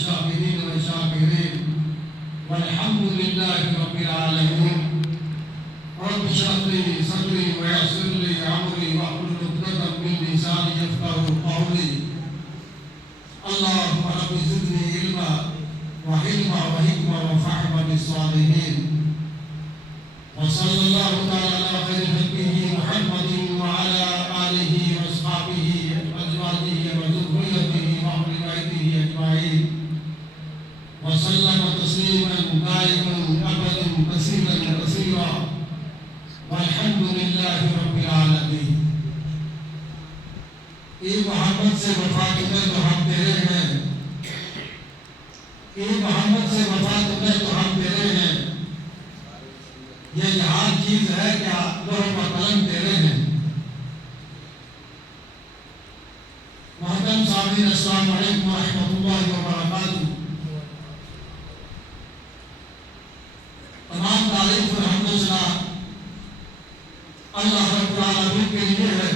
الشاكرين والشاكرين والحمد لله رب العالمين. رب اشرح لي صدري ويسر لي امري واحلل عقدة من لساني يفقهوا قولي. اللهم رب زدني علما وحلما وحكمة وفهما بالصالحين. وصلى الله تعالى على خير خلقه محمد وعلى آله وأصحابه أزواجه وذريته وأهل بيته أجمعين وسلم تسليما دائما أبدا كثيرا كثيرا والحمد لله رب العالمين. اے محمد سے وفا تمہیں تو ہم تیرے ہیں، اے محمد سے وفا تمہیں تو ہم تیرے ہیں. یہ جہان چیز ہے کیا لوح و قلم تیرے ہیں. محترم سامعین السلام علیکم ورحمۃ اللہ وبرکاتہ. تمام تعریف اور حمد و ثنا اللہ رب العالمین کے لیے ہے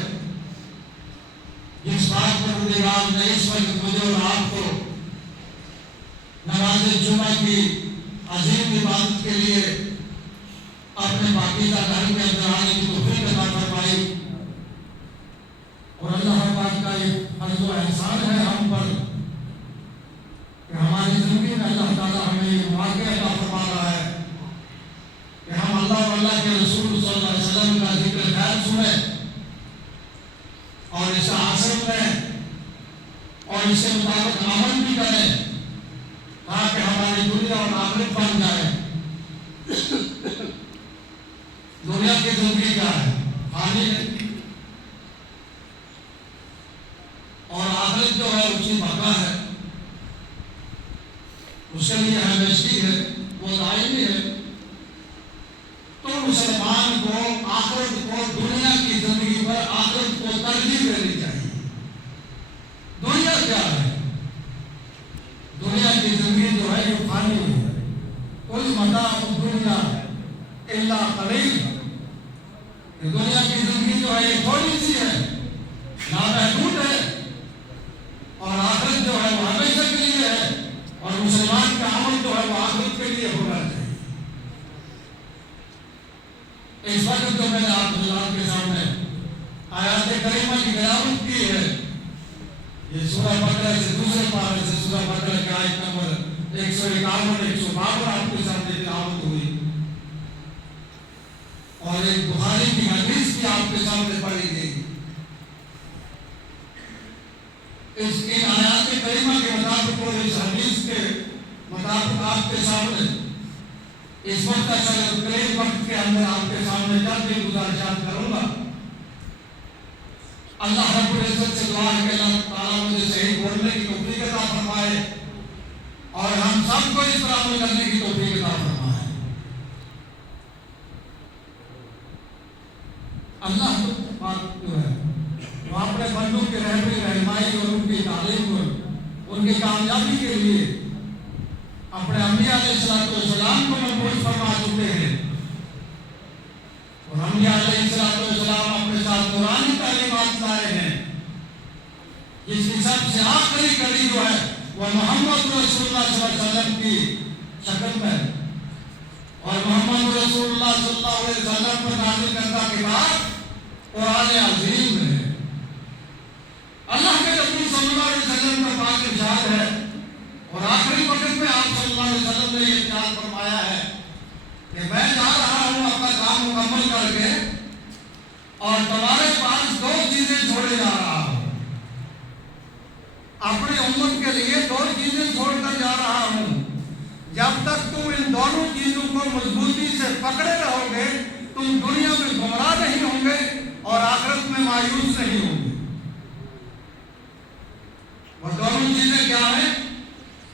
جس بات پر پروردگار نے اس وقت مجھے اور آپ کو نماز جمعہ کی عظیم عبادت کے لیے اپنے پاکیزہ گھر کے اندر آنے کی توفیق عطا فرمائی. اور اللہ پاک کا یہ فضل و احسان ہے ہم پر کہ ہماری زندگی میں اللہ تعالیٰ ہمیں یہ واقعہ عطا فرما رہا ہے کہ ہم اللہ و اللہ کے رسول صلی اللہ علیہ وسلم کا ذکر خیر سنیں اور اسے حاصل کریں اور اس کے مطابق عمل بھی کریں تاکہ ہماری دنیا اور آخرت بن جائے. دنیا کی زندگی کیا ہے؟ فانی ہے. اور آخرت جو ہے اس کی بقا ہے، اس کے لیے ہمیشگی ہے، وہ دائمی ہے. تو مسلمان کو آخرت کو دنیا کی زندگی پر آخرت کو ترجیح دینی چاہیے. دنیا کیا ہے؟ دنیا کی زندگی جو ہے یہ فانی ہے. کل متاع الدنیا الا قلیل. دنیا کی زندگی جو ہے یہ تھوڑی سی ہے، نامحدود ہے. اور آخرت جو ہے وہ ہمیشہ کے لیے ہے. اور مسلمان کا عمل جو ہے وہ آخرت کے لیے ہونا چاہیے. اس وقت جو میں نے آپ حضرات کے سامنے آیات کریمہ کی تلاوت کی ہے، یہ سورہ بقرہ سے دوسرے پارے سے سورہ بقرہ کی آیت نمبر 151 152 آپ کے سامنے تلاوت ہوئی اور ایک بخاری کی حدیث بھی آپ کے سامنے پڑھی گئی. اس ان آیات کریمہ کے مطابق اور اس حدیث کے مطابق آپ کے سامنے اس وقت کا قریب وقت کے اندر آپ کے سامنے چند گزارشات کروں گا. اللہ رب العزت سے دعا ہے کہ اللہ تعالیٰ مجھے صحیح بولنے کی توفیق عطا فرمائے اور ہم سب کو اس پر عمل کرنے کی توفیق عطا فرمائے. اللہ پاک جو ہے وہ اپنے بندوں کی رہبری رہنمائی اور ان کی تعلیم اور ان کی کامیابی کے لیے اپنے انبیاء علیہ السلام کو مقبول فرما چکے ہیں. اور انبیاء علیہ السلام اپنے ساتھ قرآنی تعلیمات لائے ہیں جس کی سب سے آخری کڑی جو ہے وہ محمد رسول اللہ صلی اللہ علیہ وسلم کی شکل میں ہے. اور محمد رسول اللہ صلی اللہ علیہ وسلم پر نازل کردہ کتاب قرآن عظیم ہے. اللہ کے رسول صلی اللہ علیہ وسلم کا پاک ارشاد ہے اور آخری وقت میں آپ صلی اللہ علیہ وسلم نے یہ ارشاد فرمایا ہے کہ میں جا رہا ہوں اپنا کام مکمل کر کے اور تمہارے پاس دو چیزیں چھوڑے جا رہا ہوں. اپنی امت کے لیے دو چیزیں چھوڑ کر جا رہا ہوں. جب تک تم ان دونوں چیزوں کو مضبوطی سے پکڑے رہو گے تم دنیا میں گمراہ نہیں ہوں گے اور آخرت میں مایوس نہیں ہوں گے. وہ دونوں چیزیں کیا ہیں؟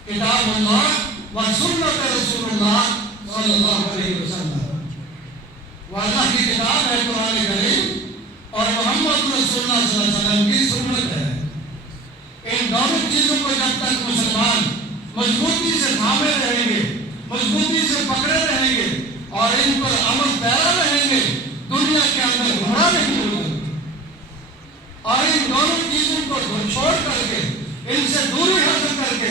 کتاب اللہ و سنت رسول اللہ صلی اللہ علیہ وسلم. وہ اللہ کی کتاب ہے قرآن کریم اور محمد رسول اللہ صلی اللہ علیہ وسلم کی سنت ہے. ان دونوں چیزوں کو جب تک مسلمان مضبوطی سے تھامے رہیں گے، مضبوطی سے پکڑے رہیں گے اور ان پر عمل پیرا رہیں گے دنیا کے اندر گمراہ نہیں ہوگا. اور ان دونوں چیزوں کو چھوڑ کر کے ان سے دوری حاصل کر کے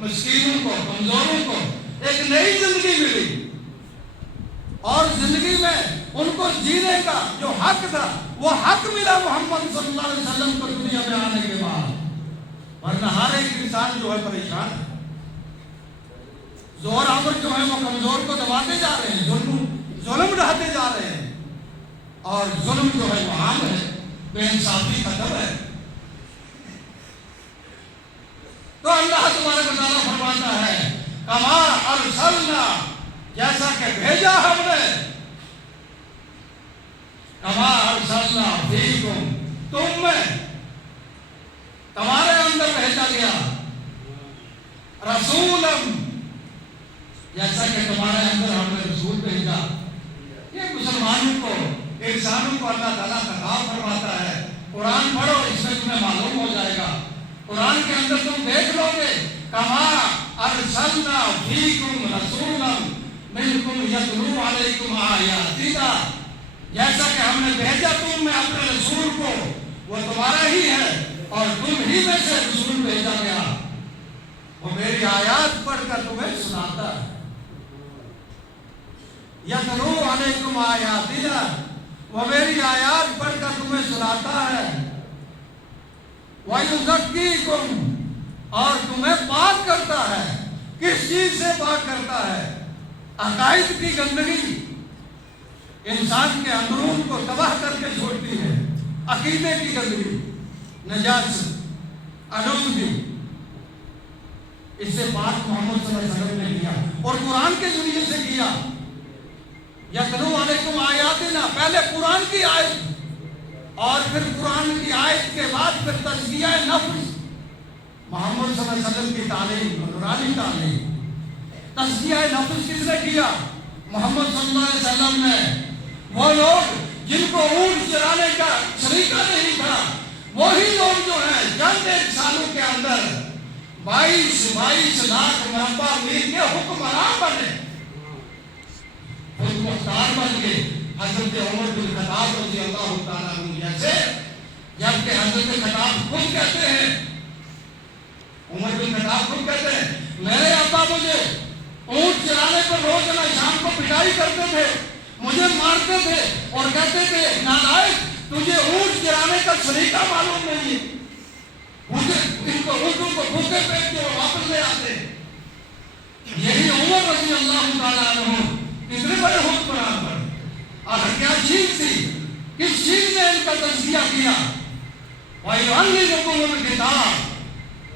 مسکینوں کو، کمزوروں کو ایک نئی زندگی ملی، اور زندگی میں ان کو جینے کا جو حق تھا وہ حق ملا محمد صلی اللہ علیہ وسلم کو دنیا میں آنے کے بعد۔ ورنہ ہر ایک انسان جو ہے پریشان ہے، زور آور جو ہے وہ کمزور کو دباتے جا رہے ہیں، ظلم ڈھاتے جا رہے ہیں، اور ظلم جو ہے وہ عام ہے، بے انصافی ختم ہے۔ تو اللہ تبارک و تعالیٰ فرماتا ہے کما ارسلنا، جیسا کہ بھیجا ہم نے، کما ارسلنا فیکم، تم میں، تمہارے اندر بھیجا گیا، رسولم، جیسا کہ تمہارے اندر ہم نے رسول بھیجا۔ یہ مسلمانوں کو، انسانوں کو اللہ تعالیٰ خطاب فرماتا ہے۔ قرآن پڑھو، اس میں تمہیں معلوم ہو جائے گا۔ قرآن کے اندر تم دیکھ لو گے کما ارسلنا فیکم رسولا منکم یتلو علیکم آیاتنا، جیسا کہ ہم نے بھیجا تم میں اپنے رسول کو، وہ تمہارا ہی ہے اور تم ہی میں سے رسول بھیجا گیا، وہ میری آیات پڑھ کر تمہیں سناتا ہے۔ یتلو علیکم آیاتنا، وہ میری آیات پڑھ کر تمہیں سناتا ہے۔ وَيُزَكِّيكُمْ، اور تمہیں پاک کرتا ہے۔ کس چیز سے پاک کرتا ہے؟ عقائد کی گندگی انسان کے اندرون کو تباہ کر کے چھوڑتی ہے، عقیدے کی گندگی، نجاست، آلودگی، اس سے پاک محمد صلی اللہ علیہ وسلم نے کیا اور قرآن کے ذریعے سے کیا۔ یتلو علیکم آیاتنا، پہلے قرآن کی آیت اور پھر قرآن کی آیت کے بعد پھر تزکیہ نفس، محمد صلی اللہ علیہ وسلم کی تعلیم، نورانی تعلیم۔ تزکیہ نفس کس نے کیا؟ محمد صلی اللہ علیہ وسلم نے۔ وہ لوگ جن کو اونٹ چرانے کا سلیقہ نہیں تھا، وہی لوگ جو ہیں چند ایک سالوں کے اندر 22 لاکھ مربع میل کے حکمران بنے، خود مختار بن گئے۔ حضرت عمر بن خطاب رضی اللہ تعالیٰ عنہ جیسے، جبکہ حضرت خطاب خود کہتے ہیں، عمر بن خطاب خود کہتے ہیں میرے ابا مجھے اونٹ چلانے پر روزانہ شام کو پٹائی کرتے تھے، مجھے مارتے تھے اور کہتے تھے نالائق تجھے اونٹ چلانے کا سلیقہ معلوم نہیں ہے، ان کو اونٹوں کو بھوکے پیٹ کے واپس لے آتے۔ یہی عمر رضی اللہ تعالیٰ عنہ کتنے بڑے حکمران پر، اور کیا چیز تھی، کس چیز نے ان کا تزکیہ کیا؟ وَيُعَلِّمُكُمُ الْكِتَابَ،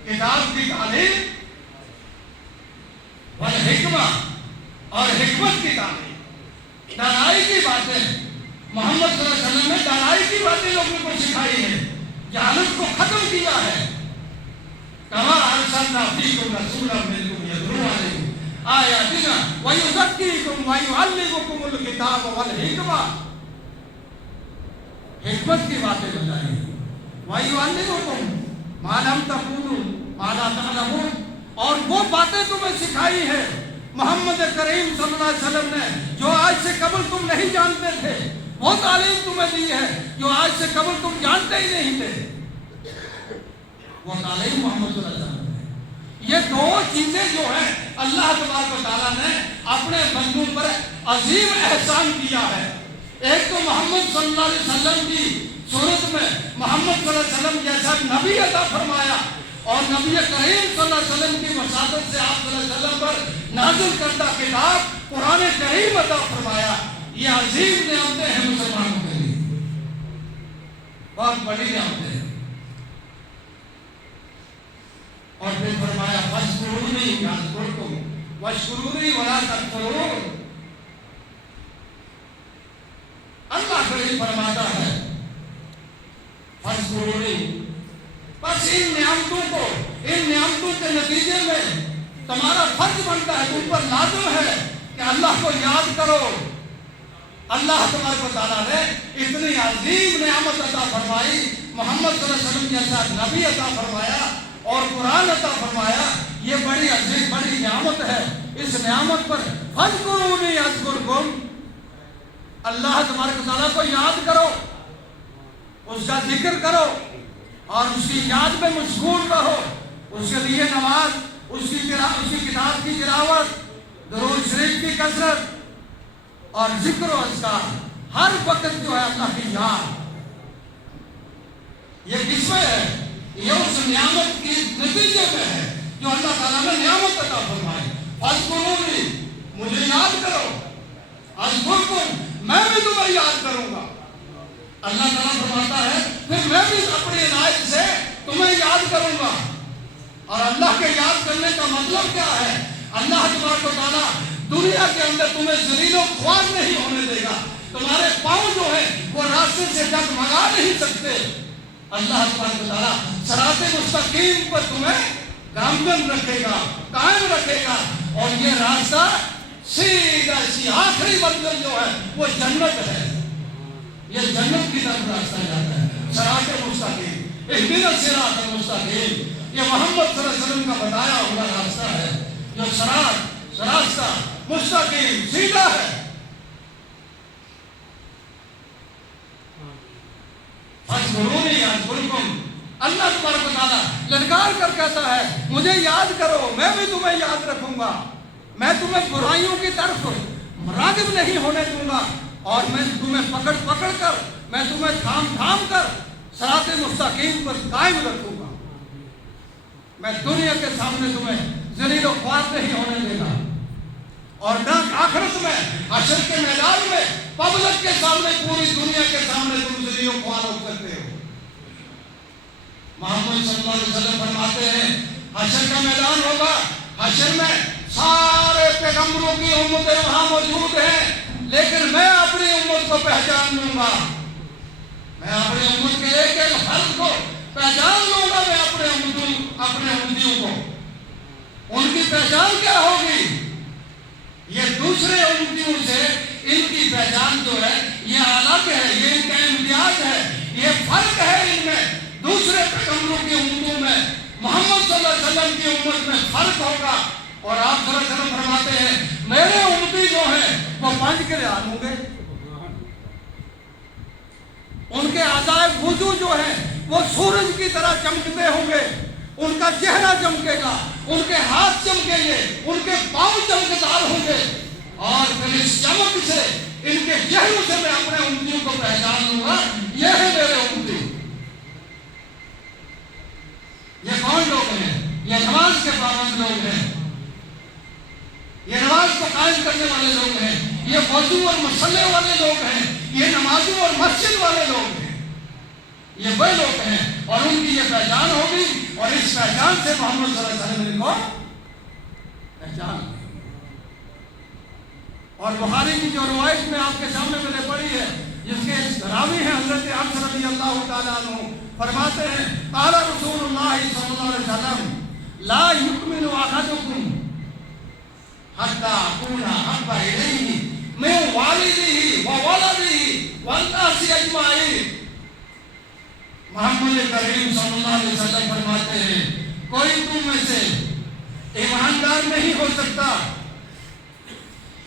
کتاب کی تعلیم، والحکمہ، اور حکمت کی تعلیم، دانائی کی باتیں۔ محمد صلی اللہ علیہ وسلم نے دانائی کی باتیں لوگوں کو سکھائی ہے، جہالت کو ختم کیا ہے۔ کما ارسلنا فیکم رسولا منکم یتلو علیکم آیاتنا وَيُزَكِّيكُمْ وَيُعَلِّمُكُمُ الْكِتَابَ وَالْحِکمَةَ، حکمت کی باتیں بتائیں۔ وَيُعَلِّمُكُمْ مَا لَمْ تَكُونُوا مَا لَا تَعْلَمُونَ، اور وہ باتیں تمہیں سکھائی ہے محمد کریم صلی اللہ علیہ وسلم نے جو آج سے قبل تم نہیں جانتے تھے، وہ تعلیم تمہیں دی ہے جو آج سے قبل تم جانتے ہی نہیں تھے، وہ تعلیم محمد صلی اللہ علیہ وسلم نے۔ یہ دو چیزیں جو ہیں اللہ تبارک و تعالیٰ نے اپنے بندوں پر عظیم احسان کیا ہے۔ ایک تو محمد صلی اللہ علیہ وسلم کی صورت میں محمد صلی اللہ علیہ وسلم جیسا نبی عطا فرمایا، اور نبی کریم صلی اللہ علیہ وسلم کی وساطت سے آپ صلی اللہ علیہ وسلم پر نازل کردہ کتاب قرآن کریم عطا فرمایا۔ یہ عظیم نعمتیں ہیں مسلمانوں کے لیے، بہت بڑی نعمتیں ہیں۔ اور پھر فرمایا فاذکرونی اذکرکم واشکرونی ولا تکفرون۔ اللہ کریم فرماتا ہے فاذکرونی، بس ان نعمتوں کے نتیجے میں تمہارا فرض بنتا ہے، تم پر لازم ہے کہ اللہ کو یاد کرو۔ اللہ تبارک و تعالیٰ نے اتنی عظیم نعمت عطا فرمائی، محمد صلی اللہ علیہ وسلم جیسا نبی عطا فرمایا اور قرآن عطا فرمایا، یہ بڑی عظیم بڑی نعمت ہے۔ اس نعمت پر فاذکرونی اذکرکم، اللہ تبارک و تعالیٰ کو یاد کرو، اس کا ذکر کرو اور اس کی یاد میں مشغول رہو، اس کے لیے نماز، اس کی کتاب کی تلاوت، درود شریف کی کثرت اور ذکر و اذکار، ہر وقت جو ہے اللہ کی یاد. یہ کس میں ہے؟ یہ اس نعمت کی نتیجے میں ہے جو اللہ تعالیٰ نے نعمت عطا فرمائی. فاذکرونی، مجھے یاد کرو، اذکرکم، میں بھی تمہیں یاد کروں گا. اللہ تعالیٰ فرماتا ہے پھر میں بھی اپنی عنایت سے تمہیں یاد کروں گا. اور اللہ کے یاد کرنے کا مطلب کیا ہے؟ اللہ تبارک و تعالیٰ دنیا کے اندر تمہیں ذلیل و خوار نہیں ہونے دے گا. تمہارے پاؤں جو ہے وہ راستے سے ڈگمگا نہیں سکتے. اللہ تبارک و تعالیٰ صراط مستقیم پر تمہیں گامزن رکھے گا، قائم رکھے گا. اور یہ راستہ سیدھا سی آخری منزل جو ہے وہ جنت ہے. یہ جنت کی طرف راستہ جاتا ہے، صراط مستقیم، اہدنا الصراط المستقیم. یہ محمد صلی اللہ علیہ وسلم کا بتایا ہوا راستہ ہے جو راستہ مستقیم سیدھا ہے. فاذکرونی اذکرکم، اللہ تبارک و تعالیٰ للکار کر کہتا ہے مجھے یاد کرو، میں بھی تمہیں یاد رکھوں گا. میں تمہیں برائیوں کی طرف راغب نہیں ہونے دوں گا، اور میں تمہیں پکڑ کر، میں تمہیں تھام کر صراط مستقیم پر قائم رکھوں گا. میں دنیا کے سامنے تمہیں ذلیل و خوار نہیں ہونے دے گا، اور نہ آخرت میں حشر کے میدان میں پبلک کے سامنے، پوری دنیا کے سامنے تم ذلیل و خوار ہو سکتے ہو. محمد صلی اللہ علیہ وسلم فرماتے ہیں حشر کا میدان ہوگا، حشر میں سارے پیغمبروں کی امتیں وہاں موجود ہیں، لیکن میں اپنی امت کو پہچان لوں گا. میں اپنی امت کے ایک ایک فرد کو پہچان لوں گا. میں اپنے امتیوں کو، ان کی پہچان کیا ہوگی؟ یہ دوسرے امتیوں سے ان کی پہچان جو ہے یہ الگ ہے، یہ ان کا امتیاز ہے، یہ فرق ہے ان میں. دوسرے پیغمبروں کی امتوں میں محمد صلی اللہ علیہ وسلم کی امت میں فرق ہوگا. اور آپ صلی اللہ علیہ وسلم فرماتے ہیں میرے امتی جو ہیں وہ 5 گریان ہوں گے. ان کے اعضائے وضو جو ہیں وہ سورج کی طرح چمکتے ہوں گے. ان کا چہرہ چمکے گا، ان کے ہاتھ چمکیں گے، ان کے پاؤں چمکدار ہوں گے. اور پھر اس چمک سے، ان کے چہروں سے میں اپنے امتیوں کو پہچان لوں گا، یہ ہے میرے امتی. یہ کون لوگ ہیں؟ یہ نماز کے پابند لوگ ہیں، یہ نماز کو قائم کرنے والے لوگ ہیں، یہ وضو اور مصلے والے لوگ ہیں، یہ نمازوں اور مسجد والے لوگ ہیں. یہ وہ لوگ ہیں اور ان کی یہ پہچان ہوگی، اور اس پہچان سے محمد صلی اللہ علیہ وسلم کو پہچان. اور بخاری کی جو روایت میں آپ کے سامنے میں نے پڑھی ہے، جس کے راوی ہیں حضرت انس رضی اللہ تعالیٰ عنہ، فرماتے ہیں قال رسول اللہ صلی اللہ علیہ وسلم لا یؤمن احدکم حتی اکون احب الیہ من والدہ وولدہ والناس اجمعین. محمد کریم صلی اللہ علیہ وسلم فرماتے ہیں کوئی تم میں سے ایماندار نہیں ہو سکتا،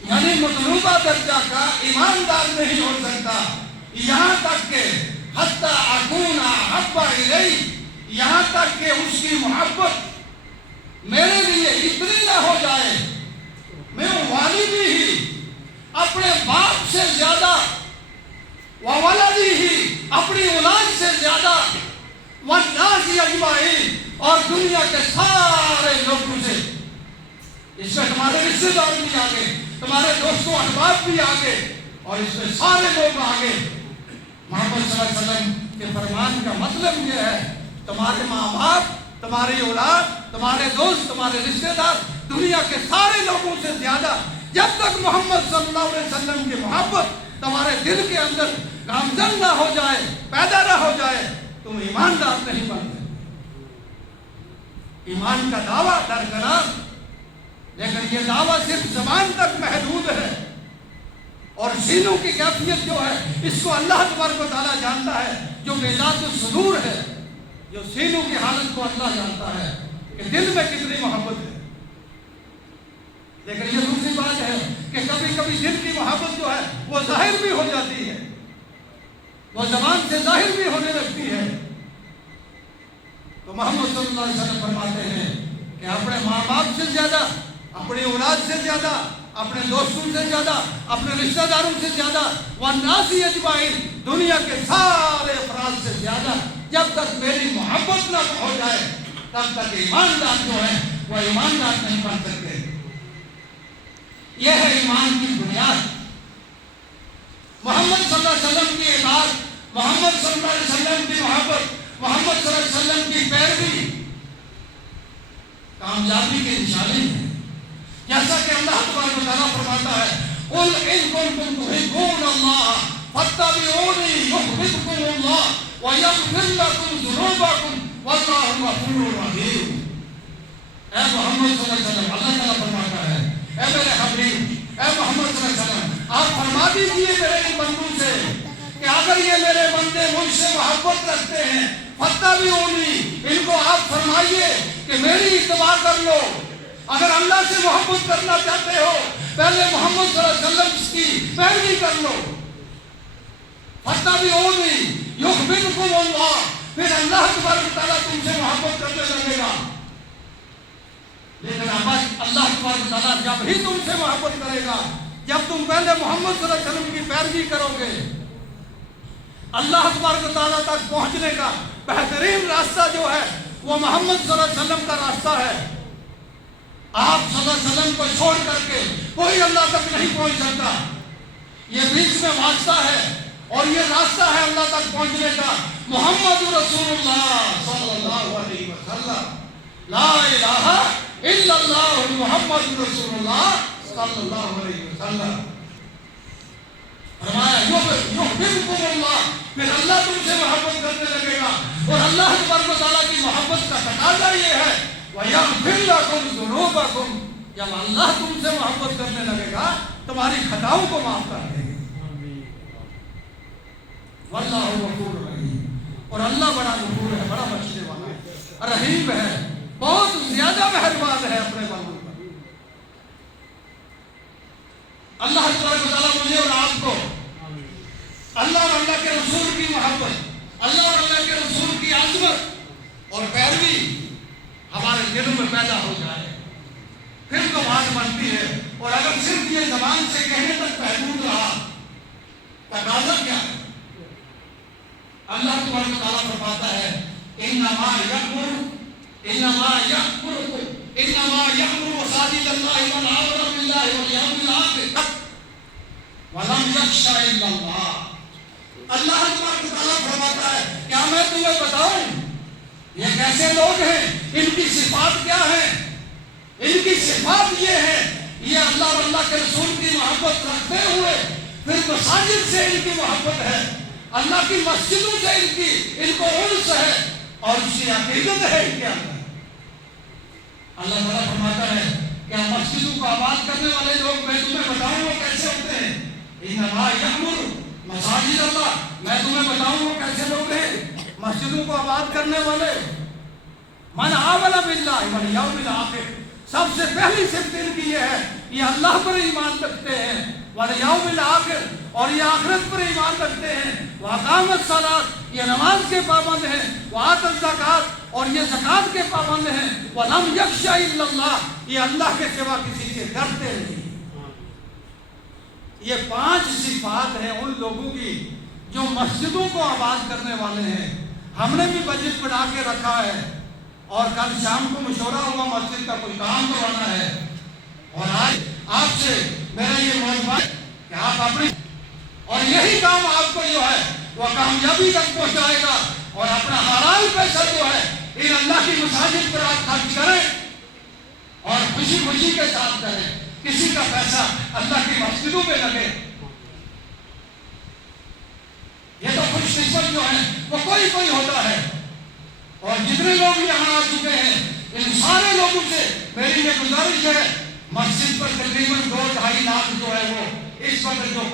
یعنی مطلوبہ درجہ کا ایماندار نہیں ہو سکتا، یہاں تک کہ حتی اکون احب الیہ، یہاں تک کہ اس کی محبت میرے لیے اتنی نہ ہو جائے، میں والدی ہی، اپنے باپ سے زیادہ، وولدی ہی، اپنی اولاد سے زیادہ، والناس اجمعین، اور دنیا کے سارے لوگوں سے. اس میں تمہارے رشتے دار بھی آگے، تمہارے دوستوں احباب بھی آگے، اور اس میں سارے لوگ آگے. محمد صلی اللہ علیہ وسلم کے فرمان کا مطلب یہ ہے تمہارے ماں باپ، تمہاری اولاد، تمہارے دوست، تمہارے رشتے دار، دنیا کے سارے لوگوں سے زیادہ، جب تک محمد صلی اللہ علیہ وسلم کی محبت تمہارے دل کے اندر گامزن نہ ہو جائے، پیدا نہ ہو جائے، تم ایماندار نہیں بنتے. ایمان کا دعویٰ درکنار، لیکن یہ دعویٰ صرف زبان تک محدود ہے، اور سینوں کی کیفیت جو ہے اس کو اللہ تبارک و تعالیٰ جانتا ہے. جو بذات الصدور ہے، جو سینوں کی حالت کو اللہ جانتا ہے کہ دل میں کتنی محبت ہے. لیکن یہ دوسری بات ہے کہ کبھی کبھی دل کی محبت جو ہے وہ ظاہر بھی ہو جاتی ہے، وہ زبان سے ظاہر بھی ہونے لگتی ہے. تو محمد صلی اللہ علیہ وسلم فرماتے ہیں کہ اب اپنے ماں باپ سے زیادہ، اپنی اولاد سے زیادہ، اپنے دوستوں سے زیادہ، اپنے رشتہ داروں سے زیادہ، والناس اجمعین، دنیا کے سارے افراد سے زیادہ جب تک میری محبت نہ ہو جائے تب تک ایماندار جو ہے وہ ایماندار نہیں بن سکتے۔ یہ ہے ایمان کی بنیاد۔ محمد صلی اللہ علیہ وسلم کی اطاعت، محمد صلی اللہ علیہ وسلم کی محبت، محمد صلی اللہ علیہ وسلم کی پیروی کامیابی کے نشانی ہے۔ جیسا کہ اللہ تبارک و تعالیٰ فرماتا ہے قُلْ إِن كُنتُمْ تُحِبُّونَ اللَّهَ فَاتَّبِعُونِي يُحْبِبْكُمُ اللَّهُ وَيَغْفِرْ لَكُمْ ذُنُوبَكُمْ وَاللَّهُ غَفُورٌ رَحِيمٌ۔ اے محمد صلی اللہ علیہ وسلم، اللہ تعالیٰ فرماتا ہے اے میرے حبیب، اے محمد صلی اللہ علیہ وسلم، آپ فرما دیجئے میرے ان بندوں سے کہ اگر یہ میرے بندے مجھ سے محبت رکھتے ہیں فَاتَّبِعُونِی، ان کو آپ فرمائیے کہ میری اتباع کر لو۔ اگر اللہ سے محبت کرنا چاہتے ہو پہلے محمد صلی اللہ علیہ وسلم کی پیروی کر لو۔ فَاتَّبِعُونِی یُحْبِبْکُمُ اللَّہ، پھر اللہ تبارک و تعالیٰ تم سے محبت کرنے لگے گا۔ لیکن اللہ تبارک و تعالیٰ جب ہی تم سے محبت کرے گا جب تم پہلے محمد صلی اللہ علیہ وسلم کی پیروی کرو گے۔ اللہ تبارک و تعالیٰ تک پہنچنے کا بہترین راستہ جو ہے وہ محمد صلی اللہ علیہ وسلم کا راستہ ہے۔ آپ صلی اللہ علیہ وسلم کو چھوڑ کر کے کوئی اللہ تک نہیں پہنچ سکتا۔ یہ بیچ میں واسطہ ہے اور یہ راستہ ہے اللہ تک پہنچنے کا، محمد رسول اللہ صلی اللہ علیہ وسلم، لا الہ الا اللہ محمد رسول اللہ صلی اللہ علیہ وسلم۔ فرمایا یحببکم اللہ، پھر اللہ تم سے محبت کرنے لگے گا، اور اللہ تبارک و تعالیٰ کی محبت کا تقاضا یہ ہے وَيَغْفِرْ لَكُمْ ذُنُوبَكُمْ، جب اللہ تم سے محبت کرنے لگے گا تمہاری خطاؤں کو معاف کر دے گے۔ وَاللَّهُ غَفُورٌ رَحِيمٌ، اور اللہ بڑا غفور ہے، بڑا بخشنے والا ہے، رحیم ہے، بہت زیادہ مہربان ہے اپنے بندوں پر۔ اللہ تبارک و تعالیٰ مجھے اور آپ کو اللہ اور اللہ کے رسول کی محبت، اللہ اور اللہ کے رسول کی عظمت اور پیروی ہمارے دلوں میں پیدا ہو جائے، پھر تو بات بنتی ہے۔ اور اگر صرف یہ زبان سے کہنے تک محدود رہا تقاضا کیا ہے؟ اللہ تبارک و تعالیٰ فرماتا ہے انما یأمر مساجد اللہ من آمن باللہ والیوم الآخر ولم یخش الا اللہ۔ اللہ تبارک و تعالیٰ فرماتا ہے کیا میں تمہیں بتاؤں یہ کیسے لوگ ہیں، ان کی صفات کیا ہیں؟ ان کی صفات یہ ہے، یہ اللہ اور اللہ کے رسول کی محبت رکھتے ہوئے پھر مساجد سے ان کی محبت ہے، اللہ کی مسجدوں سے ان کو انس ہے اور اس کی عقیدت ہے ان کے اندر۔ اللہ تعالیٰ فرماتا ہے کیا مسجدوں کو آباد کرنے والے لوگ میں تمہیں بتاؤں وہ کیسے ہوتے ہیں؟ انما یأمر مساجد اللہ، میں تمہیں بتاؤں وہ کیسے لوگ ہیں مسجدوں کو آباد کرنے والے؟ من آمن باللہ والیوم الآخر، سب سے پہلی صفت ان کی یہ ہے یہ اللہ پر ایمان رکھتے ہیں، والیوم الآخر، اور یہ آخرت پر ایمان رکھتے ہیں، واقام الصلاۃ، یہ نماز کے پابند ہیں، وآت الزکوٰۃ، اور یہ زکوٰۃ کے پابند ہیں، ولم یخش الا اللہ، یہ اللہ کے سوا کسی سے ڈرتے نہیں۔ یہ 5 صفات ہیں ان لوگوں کی جو مسجدوں کو آباد کرنے والے ہیں۔ ہم نے بھی بجٹ بنا کے رکھا ہے اور کل شام کو مشورہ ہوا مسجد کا کوئی کام کروانا ہے، اور آج آپ سے میرا یہ مطالبہ ہے کہ آپ اپنے اور یہی کام آپ کو جو ہے وہ کامیابی تک پہنچائے گا، اور اپنا حلال پیسہ جو ہے ان اللہ کی مساجد پر آپ خرچ کریں اور خوشی خوشی کے ساتھ کریں، کسی کا پیسہ اللہ کی مسجدوں میں لگے۔ یہ تو خوش قسمت جو ہے وہ کوئی ہوتا ہے، اور جتنے لوگ یہاں آ چکے ہیں ان سارے لوگوں سے میری یہ گزارش ہے مسجد پر تقریباً 2-2.5 لاکھ جو ہے وہ اس وقت جو